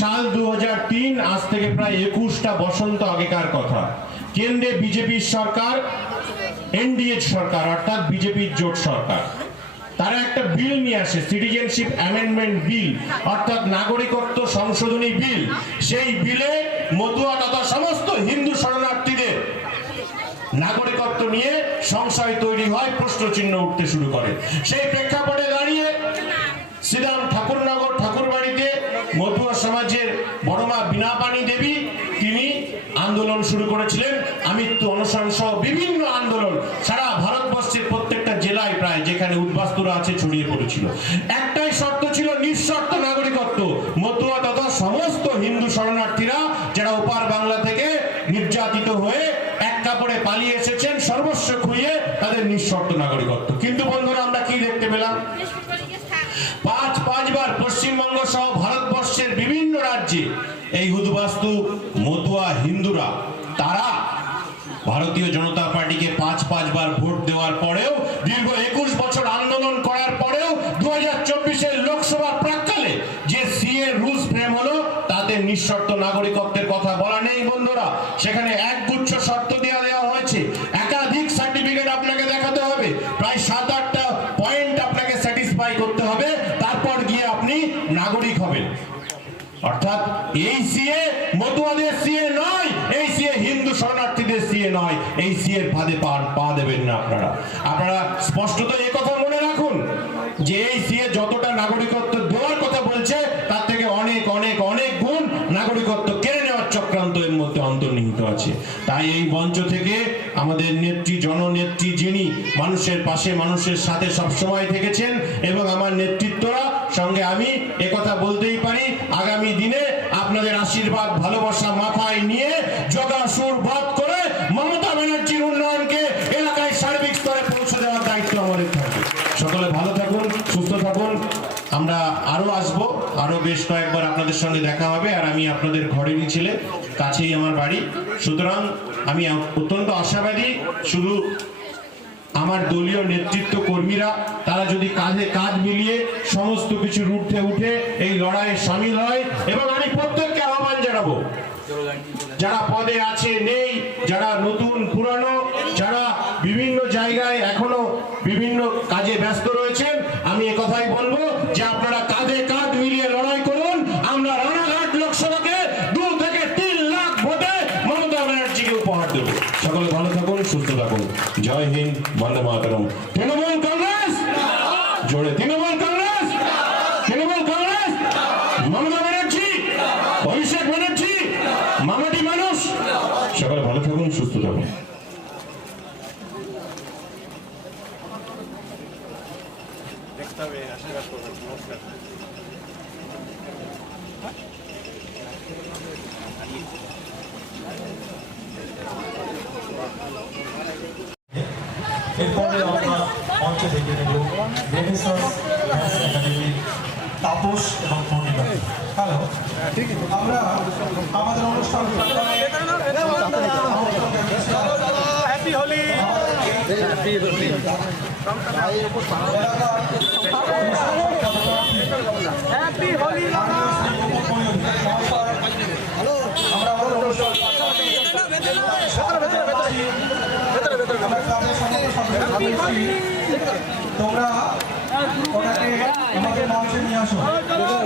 সাল দু আজ থেকে প্রায় একুশটা বসন্ত আগেকার কথা। কেন্দ্রে বিজেপির সরকার এনডিএ সরকার, অর্থাৎ বিজেপির জোট সরকার। তারা একটা বিল নিয়ে আসে, সিটিজেনশিপ অ্যামেন্ডমেন্ট বিল, অর্থাৎ নাগরিকত্ব সংশোধনী বিল। সেই বিলে মতুয়া তথা সমস্ত হিন্দু শরণার্থীদের নাগরিকত্ব নিয়ে সংশয় তৈরি হয় প্রশ্ন চিহ্ন উঠতে শুরু করে। সেই প্রেক্ষাপটে মতুয়া সমাজের বড়মা বিনাপানি দেবী, তিনি আন্দোলন শুরু করেছিলেন, আমৃত্যু অনশন সহ বিভিন্ন আন্দোলন সারা ভারতবর্ষের প্রত্যেকটা জেলায় প্রায় যেখানে উদ্বাস্তুরা আছে ছড়িয়ে পড়েছিল। একটাই শর্ত ছিল নিঃশর্ত নাগরিকত্ব। মতুয়া তথা সমস্ত হিন্দু শরণার্থীরা যারা ওপার বাংলা থেকে নির্যাতিত হয়ে এক কাপড়ে পালিয়ে এসেছেন, সর্বস্ব খুইয়ে তাদের নিঃশর্ত নাগরিকত্ব। কিন্তু বন্ধুরা, আমরা কি দেখতে পেলাম? পাঁচ, পাঁচবার পশ্চিমবঙ্গ সহ এই হুদবাস্তু মতুয়া হিন্দুরা, তারা ভারতীয় জনতা পার্টিকে পাঁচ পাঁচবার ভোট দেওয়ার পরেও দীর্ঘ একুশ বছর আন্দোলন করার পরেও দু হাজার চব্বিশের লোকসভা প্রাককালে যে সিএ রুলস ফ্রেম হলো, তাতে নিঃশর্ত নাগরিকত্বের কথা বলা নেই বন্ধুরা। সেখানে একগুচ্ছ শর্ত দেওয়া দেওয়া হয়েছে একাধিক সার্টিফিকেট আপনাকে দেখাতে হবে প্রায় সাত আটটা পয়েন্ট আপনাকে স্যাটিসফাই করতে হবে তারপর গিয়ে আপনি নাগরিক হবেন অর্থাৎ এই সিএ মতুয়াদের সিএ নয় এই সিএ হিন্দু শরণার্থীদের সিএ নয় এই সিএর ফাঁদে পা পা দেবেন না আপনারা আপনারা স্পষ্টত এই কথা মনে রাখুন যে এই সিএ যতটা নাগরিকত্ব দেওয়ার কথা বলছে, তার থেকে অনেক অনেক অনেক গুণ নাগরিকত্ব কেড়ে নেওয়ার চক্রান্ত এর মধ্যে অন্তর্নিহিত আছে। তাই এই মঞ্চ থেকে আমাদের নেত্রী, জননেত্রী যিনি মানুষের পাশে, মানুষের সাথে সবসময় থেকেছেন এবং আমার নেতৃত্বরা, সঙ্গে আমি একথা বলতেই পারি, আগামী দিনে আপনাদের আশীর্বাদ, ভালোবাসা মাথায় নিয়ে যোগাসুর বাদ করে মমতা ব্যানার্জির উন্নয়নকে এলাকায় সার্বিক স্তরে পৌঁছে দেওয়ার দায়িত্ব আমাদের থাকবে সকলে ভালো থাকুন, সুস্থ থাকুন। আমরা আরও আসব, আরও বেশ কয়েকবার আপনাদের সঙ্গে দেখা হবে, আর আমি আপনাদের ঘরেরই ছেলে, কাছেই আমার বাড়ি। সুতরাং আমি অত্যন্ত আশাবাদী, শুধু আমার দলীয় নেতৃত্ব কর্মীরা, তারা যদি কাঁধে কাঁধ মিলিয়ে সমস্ত কিছু উঠে উঠে এই লড়াইয়ে সামিল হয়, এবং আমি প্রত্যেককে আহ্বান জানাব, যারা পদে আছে নেই যারা নতুন পুরানো যারা বিভিন্ন জায়গায় এখনও বিভিন্ন কাজে ব্যস্ত রয়েছেন আমি এ কথাই বলব যে আপনারা কাঁধে কাঁধ মিলিয়ে লড়াই করুন। আমরা রানাঘাট লোকসভাকে দু থেকে তিন লাখ ভোটে মমতা ব্যানার্জিকে উপহার দেবো। সকলে ভালো থাকুন, সুস্থ থাকুন। জয় হিন্দ, বন্দে মাতরম। তৃণমূল কংগ্রেস! জোরে, তৃণমূল কংগ্রেস! তৃণমূল কংগ্রেস! মমতা ব্যানার্জি! অভিষেক ব্যানার্জি! মামাটি মানুষ! সকলে ভালো থাকুন, সুস্থ থাকুন। এরপরে আমরা মঞ্চে ডেকে নেব রেনেসাস ড্যান্স একাডেমির তাপস এবং পূর্ণিমা হ্যালো আমরা আমাদের অনুষ্ঠান হ্যাপি হোলি হ্যাপি হোলি তোমরা ওনাকে আমাদের মঞ্চে নিয়ে আসো।